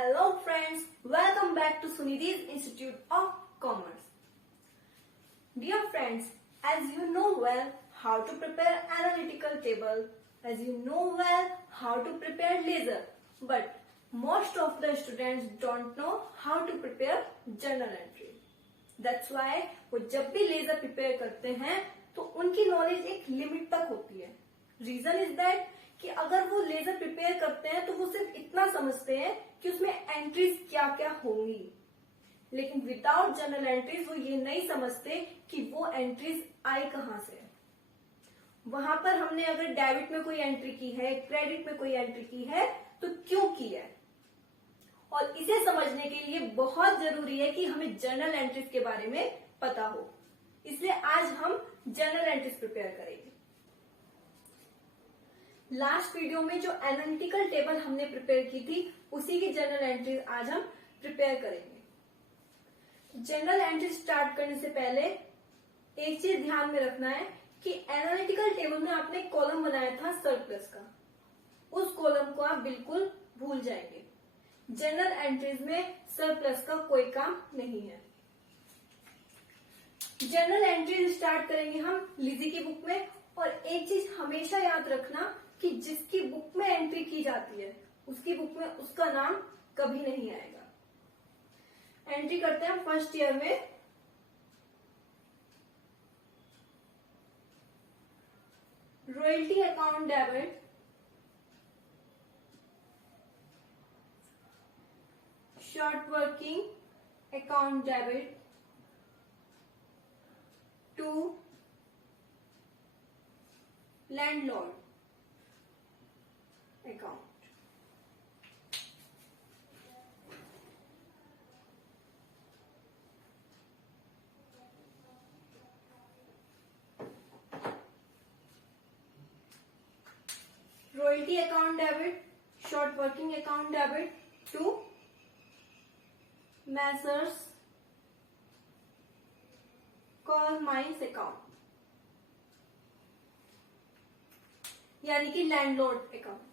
Hello friends, welcome back to Sunidhi's Institute of Commerce. Dear friends, as you know well how to prepare analytical table, as you know well how to prepare laser, but most of the students don't know how to prepare journal entry. That's why वो जब भी laser prepare करते हैं तो उनकी knowledge एक limit तक होती है. रीजन इज दैट कि अगर वो लेजर प्रिपेयर करते हैं तो वो सिर्फ इतना समझते हैं कि उसमें एंट्रीज क्या क्या होंगी, लेकिन विदाउट जर्नल एंट्रीज वो ये नहीं समझते कि वो एंट्रीज आई कहां से. वहां पर हमने अगर डेबिट में कोई एंट्री की है, क्रेडिट में कोई एंट्री की है, तो क्यों की है. और इसे समझने के लिए बहुत जरूरी है कि हमें जर्नल एंट्रीज के बारे में पता हो. इसलिए आज हम जर्नल एंट्रीज प्रिपेयर करेंगे. लास्ट वीडियो में जो एनालिटिकल टेबल हमने प्रिपेयर की थी उसी की जर्नल एंट्रीज आज हम प्रिपेयर करेंगे. जर्नल एंट्री स्टार्ट करने से पहले एक चीज ध्यान में रखना है कि एनालिटिकल टेबल में आपने कॉलम बनाया था सरप्लस का, उस कॉलम को आप बिल्कुल भूल जाएंगे. जर्नल एंट्रीज में सरप्लस का कोई काम नहीं है. जर्नल एंट्रीज स्टार्ट करेंगे हम लिजी की बुक में. और एक चीज हमेशा याद रखना कि जिसकी बुक में एंट्री की जाती है उसकी बुक में उसका नाम कभी नहीं आएगा. एंट्री करते हैं फर्स्ट ईयर में. Royalty account debit, short working account debit to landlord account. Royalty account debit, short working account debit to Messrs coal mines account, यानी कि लैंडलॉर्ड अकाउंट.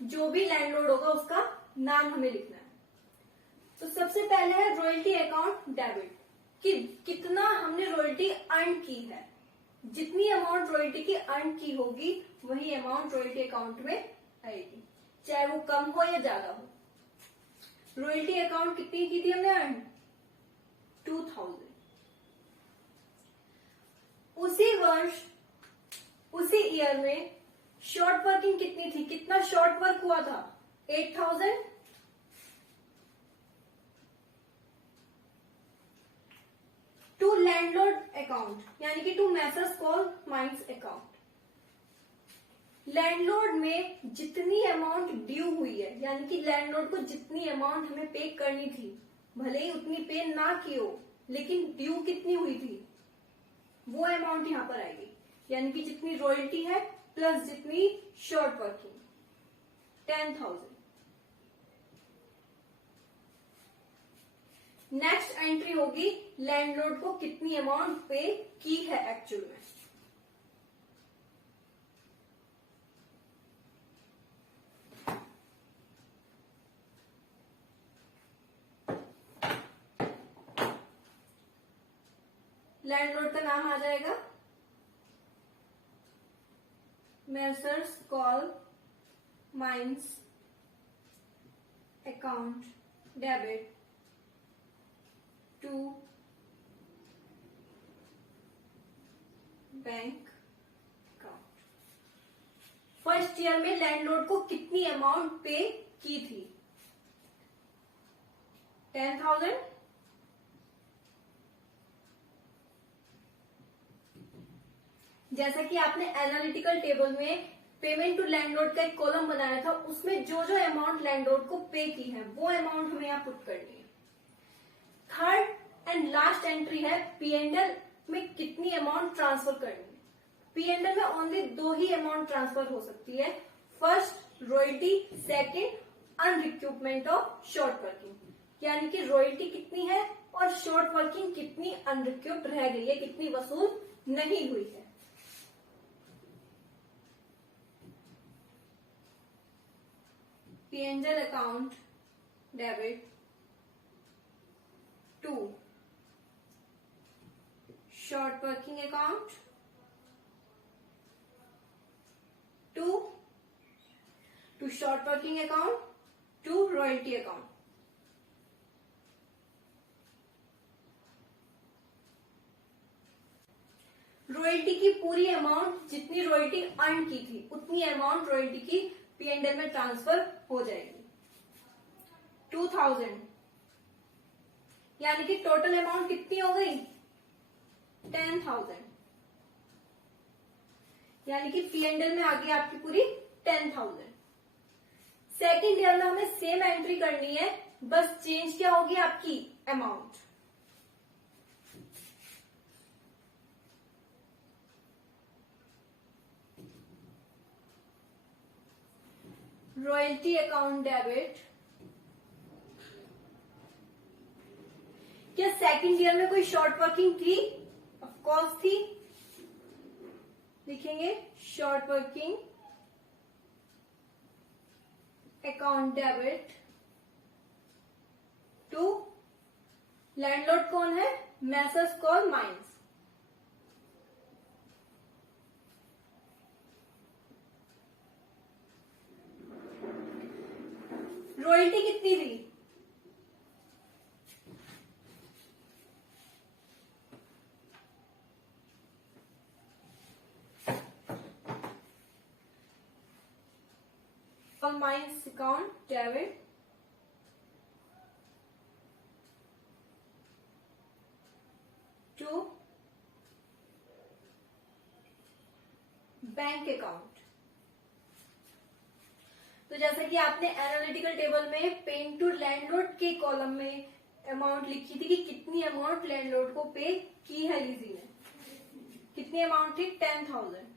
जो भी लैंडलॉर्ड होगा उसका नाम हमें लिखना है. तो सबसे पहले है रॉयल्टी अकाउंट डेबिट, कि कितना हमने रॉयल्टी अर्न की है. जितनी अमाउंट रॉयल्टी की अर्न की होगी वही अमाउंट रॉयल्टी अकाउंट में आएगी, चाहे वो कम हो या ज्यादा हो. रॉयल्टी अकाउंट कितनी की थी हमने अर्न? 2000. उसी वर्ष उसी ईयर में शॉर्ट वर्किंग कितनी थी, कितना शॉर्ट वर्क हुआ था? 8000. टू लैंडलॉर्ड अकाउंट यानी कि to Messrs coal mines account. Landlord में जितनी अमाउंट ड्यू हुई है, यानी कि लैंडलॉर्ड को जितनी अमाउंट हमें पे करनी थी, भले ही उतनी पे ना की हो, लेकिन ड्यू कितनी हुई थी वो अमाउंट यहां पर आएगी. यानी कि जितनी रॉयल्टी है प्लस जितनी शॉर्ट वर्किंग, 10,000. नेक्स्ट एंट्री होगी लैंडलॉर्ड को कितनी अमाउंट पे की है एक्चुअल में. लैंडलॉर्ड का नाम आ जाएगा Messrs coal mines account debit to bank account. First year में लैंडलॉर्ड को कितनी अमाउंट पे की थी? 10,000. जैसा कि आपने एनालिटिकल टेबल में पेमेंट टू लैंडलॉर्ड का एक कॉलम बनाया था, उसमें जो जो अमाउंट लैंडलॉर्ड को पे की है वो अमाउंट हमें यहाँ पुट करनी है. थर्ड एंड लास्ट एंट्री है पी&एल में कितनी अमाउंट ट्रांसफर करनी है. पी&एल में ओनली दो ही अमाउंट ट्रांसफर हो सकती है. First royalty, second unrecoupment of short working. यानी कि रॉयल्टी कितनी है और शॉर्ट वर्किंग कितनी अनरिक्यूप्ड रह गई है, कितनी वसूल नहीं हुई है. P&L account debit to short working account to short working account to royalty account. Royalty की पूरी अमाउंट, जितनी रॉयल्टी अर्न की थी उतनी अमाउंट रॉयल्टी की P&L में ट्रांसफर हो जाएगी। 2000 यानी कि टोटल अमाउंट कितनी हो गई? 10,000 यानी कि P&L में आ गई आपकी पूरी 10,000। सेकेंड ईयर में हमें सेम एंट्री करनी है, बस चेंज क्या होगी आपकी अमाउंट। Royalty account debit. क्या सेकेंड ईयर में कोई शॉर्ट वर्किंग थी? ऑफ कोर्स थी। लिखेंगे short working account debit to landlord कौन है? Messrs coal mines. रॉयल्टी कितनी थी? Mines account debit to bank account. तो जैसा कि आपने एनालिटिकल टेबल में पेन टू लैंडलॉर्ड के कॉलम में अमाउंट लिखी थी कि कितनी अमाउंट लैंडलॉर्ड को पे की है लीजी ने, कितनी अमाउंट थी? 10,000।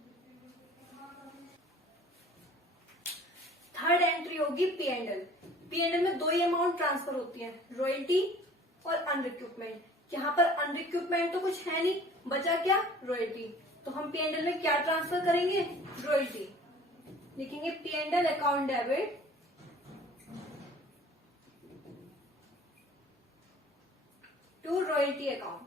थर्ड एंट्री होगी P&L। P&L में दो ही अमाउंट ट्रांसफर होती है, रॉयल्टी और अनरिक्रूटमेंट। यहाँ पर अनरिक्रूटमेंट तो कुछ है नहीं, बचा क्या? रॉयल्टी। तो हम P&L में क्या ट्रांसफर करेंगे? रॉयल्टी। लिखेंगे P&L account debit to royalty account.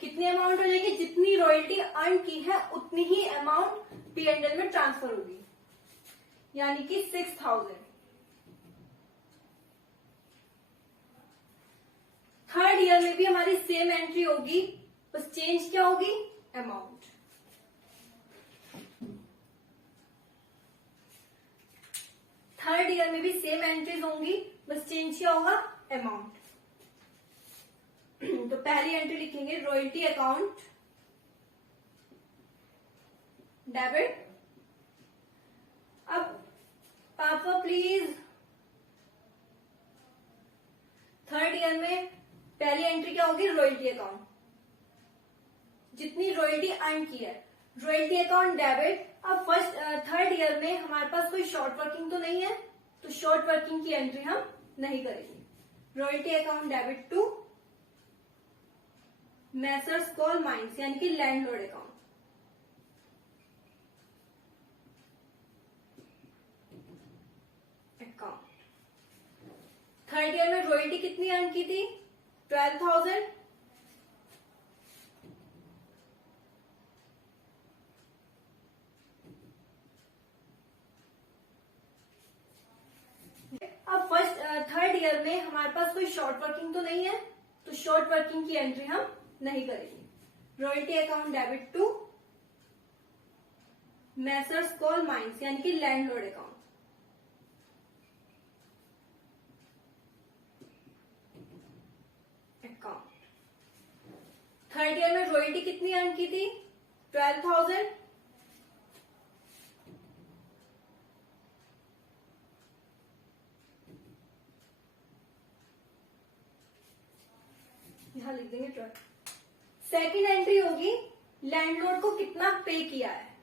कितनी अमाउंट हो जाएगी? जितनी रॉयल्टी अर्न की है उतनी ही अमाउंट P&L में ट्रांसफर होगी, यानी कि 6,000। थर्ड ईयर में भी हमारी सेम एंट्री होगी, बस चेंज क्या होगी? अमाउंट। थर्ड ईयर में भी सेम एंट्रीज होंगी, बस चेंज क्या होगा? अमाउंट। तो पहली एंट्री लिखेंगे रॉयल्टी अकाउंट डेबिट। अब पापा प्लीज, थर्ड ईयर में पहली एंट्री क्या होगी? Royalty account. जितनी रॉयल्टी अर्न की है, रॉयल्टी अकाउंट डेबिट। अब फर्स्ट थर्ड ईयर में हमारे पास कोई शॉर्ट वर्किंग तो नहीं है, तो शॉर्ट वर्किंग की एंट्री हम नहीं करेंगे। Royalty account debit to Messrs coal mines, यानी कि लैंडलॉर्ड अकाउंट। थर्ड ईयर में रॉयल्टी कितनी अर्न की थी? 12,000। अब फर्स्ट थर्ड ईयर में हमारे पास कोई शॉर्ट वर्किंग तो नहीं है, तो शॉर्ट वर्किंग की एंट्री हम नहीं करेंगे। Royalty account debit to Messrs coal mines, यानी कि लैंडलॉर्ड अकाउंट। थर्ड ईयर में रॉयल्टी कितनी अर्न की थी? 12,000। यहां लिख देंगे। सेकेंड एंट्री होगी लैंडलॉर्ड को कितना पे किया है।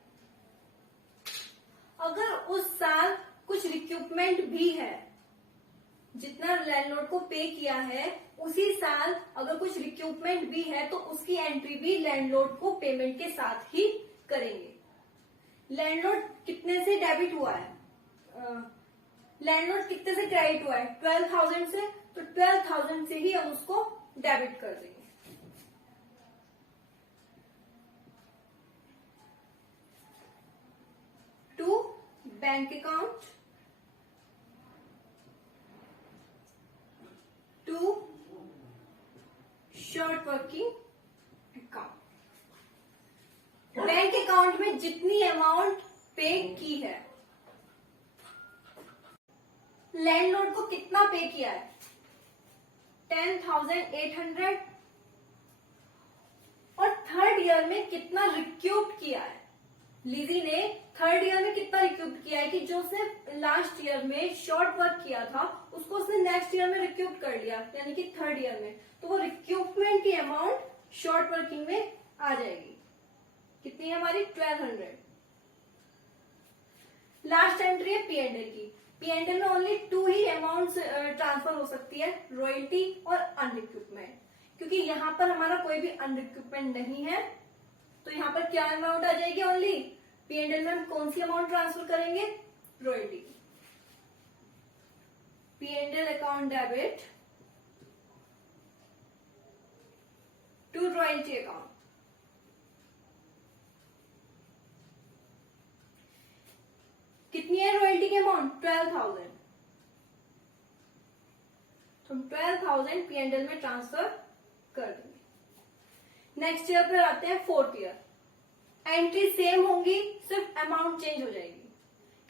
अगर उस साल कुछ रिक्यूपमेंट भी है, जितना लैंडलॉर्ड को पे किया है उसी साल अगर कुछ रिक्यूपमेंट भी है, तो उसकी एंट्री भी लैंडलॉर्ड को पेमेंट के साथ ही करेंगे। लैंडलॉर्ड कितने से डेबिट हुआ है, लैंडलॉर्ड कितने से क्रेडिट हुआ है, 12,000 से, तो 12,000 से ही हम उसको डेबिट कर देंगे। To bank account, to short working account. Bank account में जितनी अमाउंट पे की है, लैंडलॉर्ड को कितना पे किया है, 10,800, और थर्ड ईयर में कितना रिक्यूब किया है, लीजी ने थर्ड ईयर में कितना रिक्यूब किया है कि जो उसने लास्ट ईयर में शॉर्ट वर्क किया था उसको उसने नेक्स्ट ईयर में रिक्यूब कर लिया, यानी कि थर्ड ईयर में, तो वो रिक्यूबमेंट की अमाउंट शॉर्ट वर्किंग में आ जाएगी। कितनी है हमारी, 1200। लास्ट एंट्री है P&L की। P&L में ओनली 2 ही अमाउंट ट्रांसफर हो सकती है, रॉयल्टी और अनरिक्यूपमेंट, क्योंकि यहाँ पर हमारा कोई भी अनरिक्यूपमेंट नहीं है, तो यहाँ पर क्या अमाउंट आ जाएगी, ओनली P&L में हम कौन सी अमाउंट ट्रांसफर करेंगे, रॉयल्टी की। P&L account debit to royalty account. कितनी है रॉयल्टी की अमाउंट, 12,000, तो हम 12,000 P&L में ट्रांसफर कर देंगे। नेक्स्ट ईयर पर आते हैं फोर्थ ईयर। एंट्री सेम होंगी, सिर्फ अमाउंट चेंज हो जाएगी,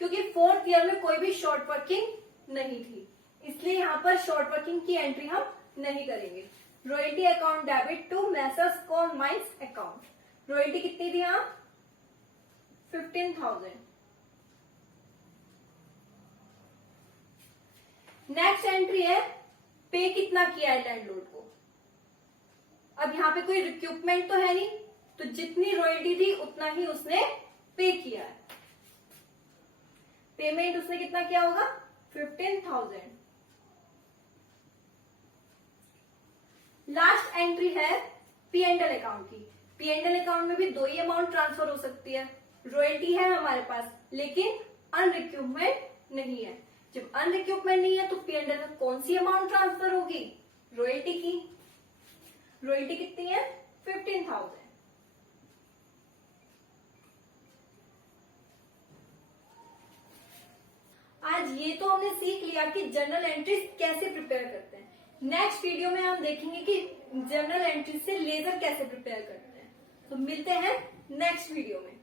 क्योंकि फोर्थ ईयर में कोई भी शॉर्ट वर्किंग नहीं थी, इसलिए यहाँ पर शॉर्ट वर्किंग की एंट्री हम नहीं करेंगे। Royalty account debit to messrs coal mines account. Royalty कितनी थी यहाँ, 15,000। नेक्स्ट एंट्री है पे कितना किया है लैंडलॉर्ड को। अब यहाँ पे कोई रिक्यूपमेंट तो है नहीं, तो जितनी रॉयल्टी थी उतना ही उसने पे किया है। पेमेंट उसने कितना किया होगा, 15,000। लास्ट एंट्री है P&L अकाउंट की। P&L अकाउंट में भी 2 ही अमाउंट ट्रांसफर हो सकती है, रॉयल्टी है हमारे पास लेकिन अनरिक्यूपमेंट नहीं है। जब अनरिक्यूपमेंट नहीं है तो P&L में कौन सी अमाउंट ट्रांसफर होगी, रॉयल्टी की। रॉयल्टी कितनी है, 15,000। आज ये तो हमने सीख लिया कि जर्नल एंट्रीज कैसे प्रिपेयर करते हैं। नेक्स्ट वीडियो में हम देखेंगे कि जर्नल एंट्रीज से लेजर कैसे प्रिपेयर करते हैं। तो मिलते हैं नेक्स्ट वीडियो में।